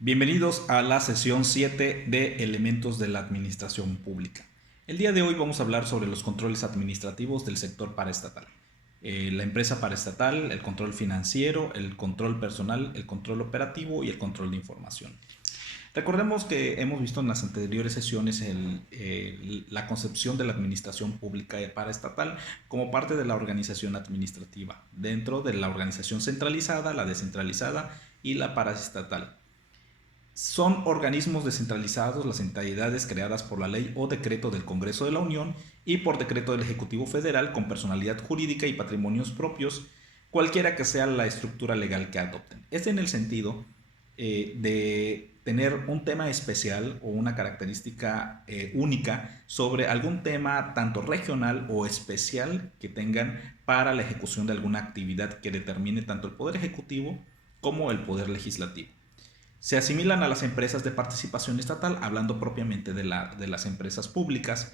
Bienvenidos a la sesión 7 de Elementos de la Administración Pública. El día de hoy vamos a hablar sobre los controles administrativos del sector paraestatal. La empresa paraestatal, el control financiero, el control personal, el control operativo y el control de información. Recordemos que hemos visto en las anteriores sesiones la concepción de la administración pública paraestatal como parte de la organización administrativa, dentro de la organización centralizada, la descentralizada y la paraestatal. Son organismos descentralizados las entidades creadas por la ley o decreto del Congreso de la Unión y por decreto del Ejecutivo Federal con personalidad jurídica y patrimonios propios, cualquiera que sea la estructura legal que adopten. Es en el sentido de tener un tema especial o una característica única sobre algún tema tanto regional o especial que tengan para la ejecución de alguna actividad que determine tanto el Poder Ejecutivo como el Poder Legislativo. Se asimilan a las empresas de participación estatal, hablando propiamente de las empresas públicas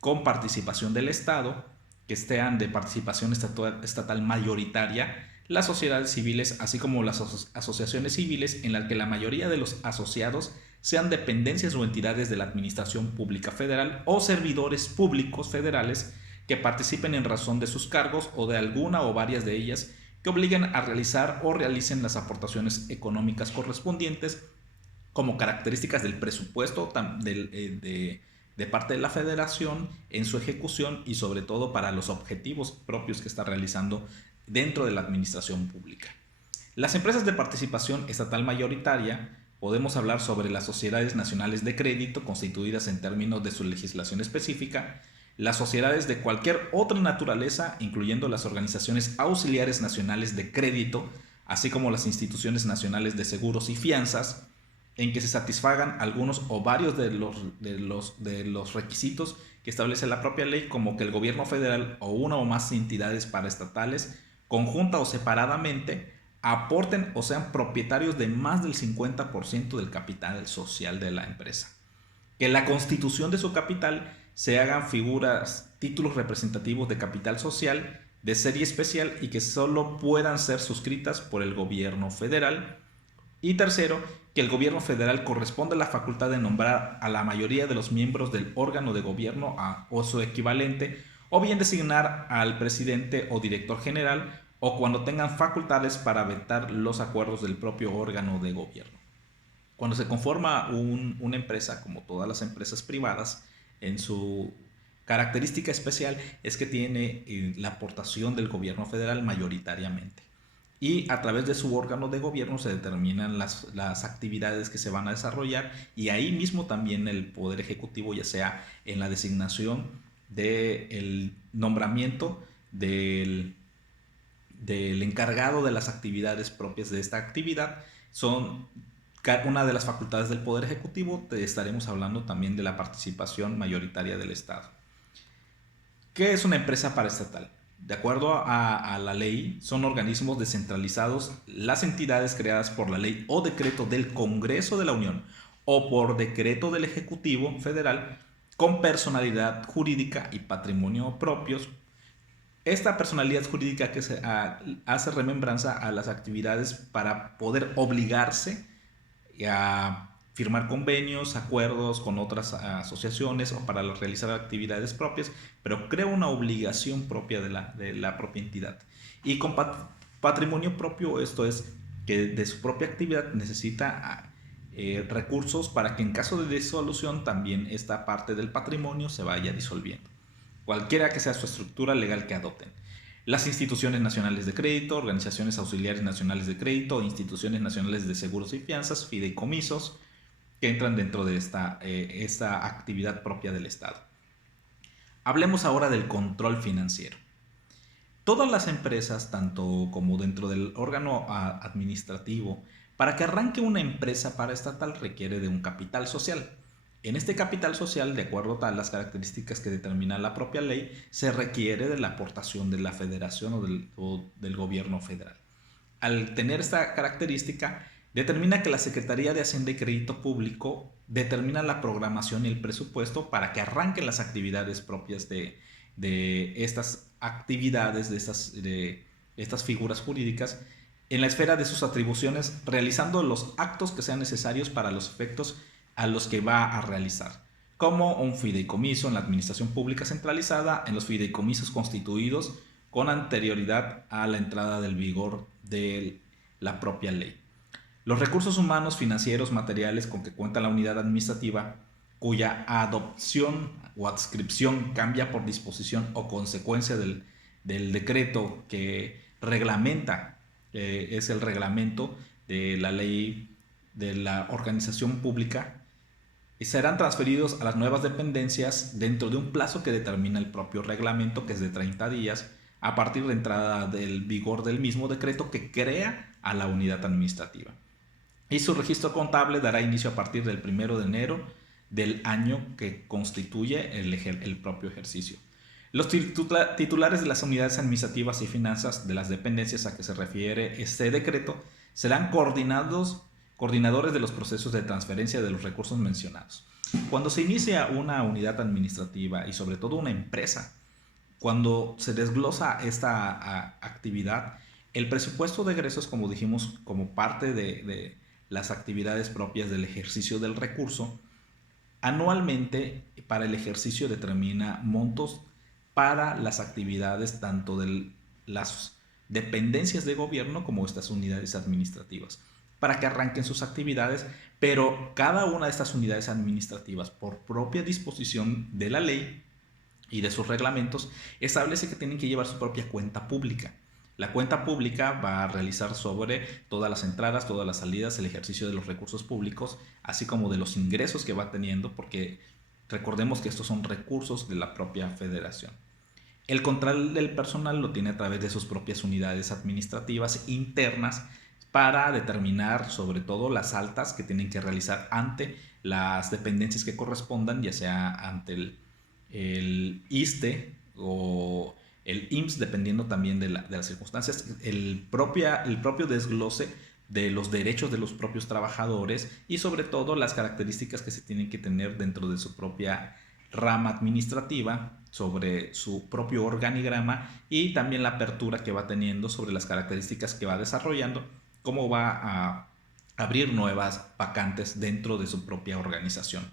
con participación del Estado, que sean de participación estatal mayoritaria, las sociedades civiles, así como las asociaciones civiles en las que la mayoría de los asociados sean dependencias o entidades de la Administración Pública Federal o servidores públicos federales que participen en razón de sus cargos o de alguna o varias de ellas que obliguen a realizar o realicen las aportaciones económicas correspondientes como características del presupuesto de parte de la federación en su ejecución y sobre todo para los objetivos propios que está realizando dentro de la administración pública. Las empresas de participación estatal mayoritaria podemos hablar sobre las sociedades nacionales de crédito constituidas en términos de su legislación específica, las sociedades de cualquier otra naturaleza, incluyendo las organizaciones auxiliares nacionales de crédito, así como las instituciones nacionales de seguros y fianzas, en que se satisfagan algunos o varios de los requisitos que establece la propia ley, como que el gobierno federal o una o más entidades paraestatales, conjunta o separadamente, aporten o sean propietarios de más del 50% del capital social de la empresa. Que la constitución de su capital se hagan figuras, títulos representativos de capital social de serie especial y que solo puedan ser suscritas por el gobierno federal. Y tercero, que el gobierno federal corresponde la facultad de nombrar a la mayoría de los miembros del órgano de gobierno o su equivalente, o bien designar al presidente o director general, o cuando tengan facultades para vetar los acuerdos del propio órgano de gobierno. Cuando se conforma una empresa, como todas las empresas privadas, en su característica especial es que tiene la aportación del gobierno federal mayoritariamente. Y a través de su órgano de gobierno se determinan las actividades que se van a desarrollar y ahí mismo también el Poder Ejecutivo, ya sea en la designación del nombramiento del encargado de las actividades propias de esta actividad, son una de las facultades del Poder Ejecutivo. Estaremos hablando también de la participación mayoritaria del Estado. ¿Qué es una empresa paraestatal? De acuerdo a la ley, son organismos descentralizados, las entidades creadas por la ley o decreto del Congreso de la Unión o por decreto del Ejecutivo Federal con personalidad jurídica y patrimonio propios. Esta personalidad jurídica que hace remembranza a las actividades para poder obligarse a firmar convenios, acuerdos con otras asociaciones o para realizar actividades propias, pero crea una obligación propia de la propia entidad. Y con patrimonio propio, esto es que de su propia actividad necesita recursos para que en caso de disolución también esta parte del patrimonio se vaya disolviendo, cualquiera que sea su estructura legal que adopten. Las instituciones nacionales de crédito, organizaciones auxiliares nacionales de crédito, instituciones nacionales de seguros y fianzas, fideicomisos, que entran dentro de esta actividad propia del Estado. Hablemos ahora del control financiero. Todas las empresas, tanto como dentro del órgano administrativo, para que arranque una empresa paraestatal requiere de un capital social. En este capital social, de acuerdo a las características que determina la propia ley, se requiere de la aportación de la federación o del gobierno federal. Al tener esta característica, determina que la Secretaría de Hacienda y Crédito Público determina la programación y el presupuesto para que arranquen las actividades propias de estas actividades, de estas figuras jurídicas, en la esfera de sus atribuciones, realizando los actos que sean necesarios para los efectos a los que va a realizar, como un fideicomiso en la administración pública centralizada, en los fideicomisos constituidos con anterioridad a la entrada del vigor de la propia ley. Los recursos humanos, financieros, materiales con que cuenta la unidad administrativa, cuya adopción o adscripción cambia por disposición o consecuencia del decreto que reglamenta, es el reglamento de la ley de la organización pública, serán transferidos a las nuevas dependencias dentro de un plazo que determina el propio reglamento, que es de 30 días, a partir de entrada del vigor del mismo decreto que crea a la unidad administrativa. Y su registro contable dará inicio a partir del 1 de enero del año que constituye el propio ejercicio. Los titulares de las unidades administrativas y finanzas de las dependencias a que se refiere este decreto serán coordinadores de los procesos de transferencia de los recursos mencionados. Cuando se inicia una unidad administrativa y sobre todo una empresa, cuando se desglosa esta actividad, el presupuesto de egresos, como dijimos, como parte de las actividades propias del ejercicio del recurso, anualmente para el ejercicio determina montos para las actividades tanto de las dependencias de gobierno como estas unidades administrativas, para que arranquen sus actividades, pero cada una de estas unidades administrativas, por propia disposición de la ley y de sus reglamentos, establece que tienen que llevar su propia cuenta pública. La cuenta pública va a realizar sobre todas las entradas, todas las salidas, el ejercicio de los recursos públicos, así como de los ingresos que va teniendo, porque recordemos que estos son recursos de la propia federación. El control del personal lo tiene a través de sus propias unidades administrativas internas para determinar sobre todo las altas que tienen que realizar ante las dependencias que correspondan, ya sea ante el ISSSTE o el IMSS, dependiendo también de las circunstancias, el propio desglose de los derechos de los propios trabajadores y sobre todo las características que se tienen que tener dentro de su propia rama administrativa, sobre su propio organigrama y también la apertura que va teniendo sobre las características que va desarrollando, cómo va a abrir nuevas vacantes dentro de su propia organización.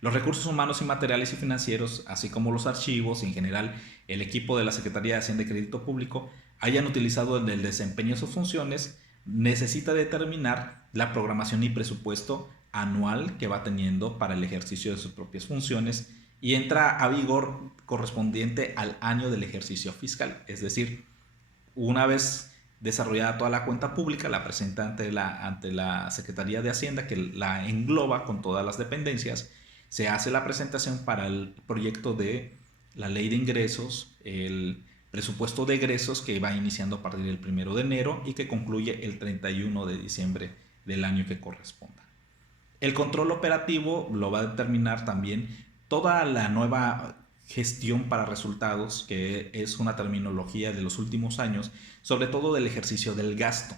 Los recursos humanos y materiales y financieros, así como los archivos y en general el equipo de la Secretaría de Hacienda y Crédito Público hayan utilizado en el desempeño de sus funciones, necesita determinar la programación y presupuesto anual que va teniendo para el ejercicio de sus propias funciones y entra a vigor correspondiente al año del ejercicio fiscal. Es decir, una vez desarrollada toda la cuenta pública, la presenta ante la Secretaría de Hacienda, que la engloba con todas las dependencias. Se hace la presentación para el proyecto de la ley de ingresos, el presupuesto de egresos que va iniciando a partir del 1 de enero y que concluye el 31 de diciembre del año que corresponda. El control operativo lo va a determinar también toda la nueva gestión para resultados, que es una terminología de los últimos años, sobre todo del ejercicio del gasto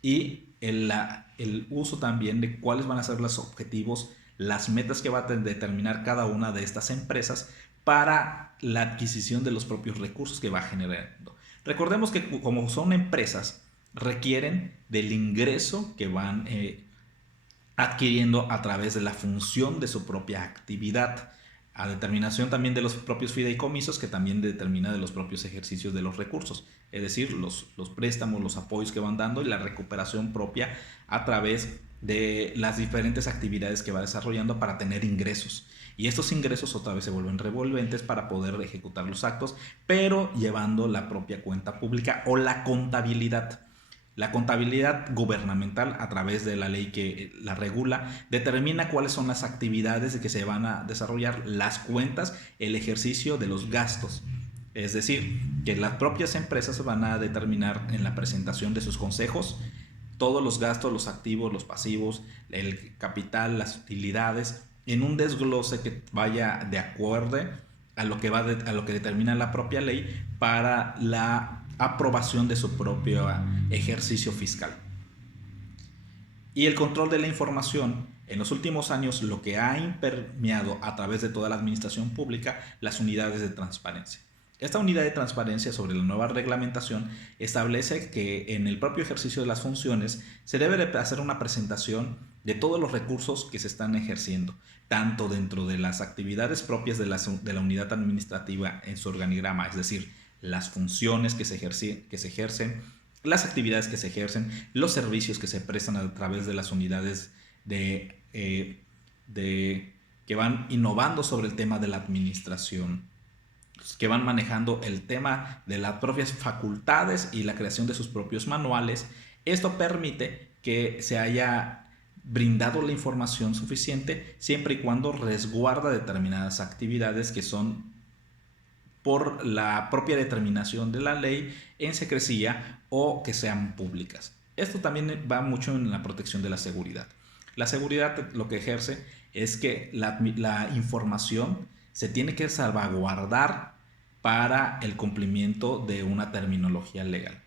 y el uso también de cuáles van a ser los objetivos, las metas que va a determinar cada una de estas empresas para la adquisición de los propios recursos que va generando. Recordemos que como son empresas, requieren del ingreso que van adquiriendo a través de la función de su propia actividad, a determinación también de los propios fideicomisos, que también determina de los propios ejercicios de los recursos, es decir, los préstamos, los apoyos que van dando y la recuperación propia a través de las diferentes actividades que va desarrollando para tener ingresos. Y estos ingresos otra vez se vuelven revolventes para poder ejecutar los actos, pero llevando la propia cuenta pública o la contabilidad. La contabilidad gubernamental, a través de la ley que la regula, determina cuáles son las actividades que se van a desarrollar, las cuentas, el ejercicio de los gastos. Es decir, que las propias empresas van a determinar en la presentación de sus consejos todos los gastos, los activos, los pasivos, el capital, las utilidades, en un desglose que vaya de acuerdo a lo que determina la propia ley para la aprobación de su propio ejercicio fiscal. Y el control de la información, en los últimos años lo que ha impermeado a través de toda la administración pública, las unidades de transparencia. Esta unidad de transparencia sobre la nueva reglamentación establece que en el propio ejercicio de las funciones se debe de hacer una presentación de todos los recursos que se están ejerciendo, tanto dentro de las actividades propias de la unidad administrativa en su organigrama, es decir, las funciones que se ejercen, las actividades que se ejercen, los servicios que se prestan a través de las unidades que van innovando sobre el tema de la administración, que van manejando el tema de las propias facultades y la creación de sus propios manuales. Esto permite que se haya brindado la información suficiente siempre y cuando resguarda determinadas actividades que son por la propia determinación de la ley en secrecía o que sean públicas. Esto también va mucho en la protección de la seguridad. La seguridad lo que ejerce es que la información se tiene que salvaguardar para el cumplimiento de una terminología legal.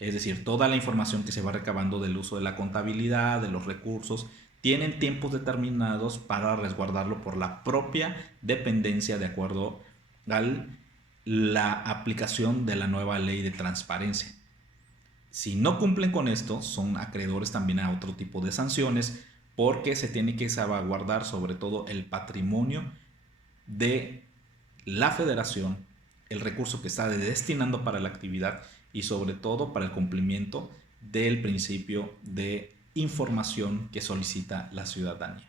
Es decir, toda la información que se va recabando del uso de la contabilidad, de los recursos, tienen tiempos determinados para resguardarlo por la propia dependencia de acuerdo a la aplicación de la nueva ley de transparencia. Si no cumplen con esto, son acreedores también a otro tipo de sanciones porque se tiene que salvaguardar sobre todo el patrimonio de la federación, el recurso que está destinando para la actividad y sobre todo para el cumplimiento del principio de información que solicita la ciudadanía.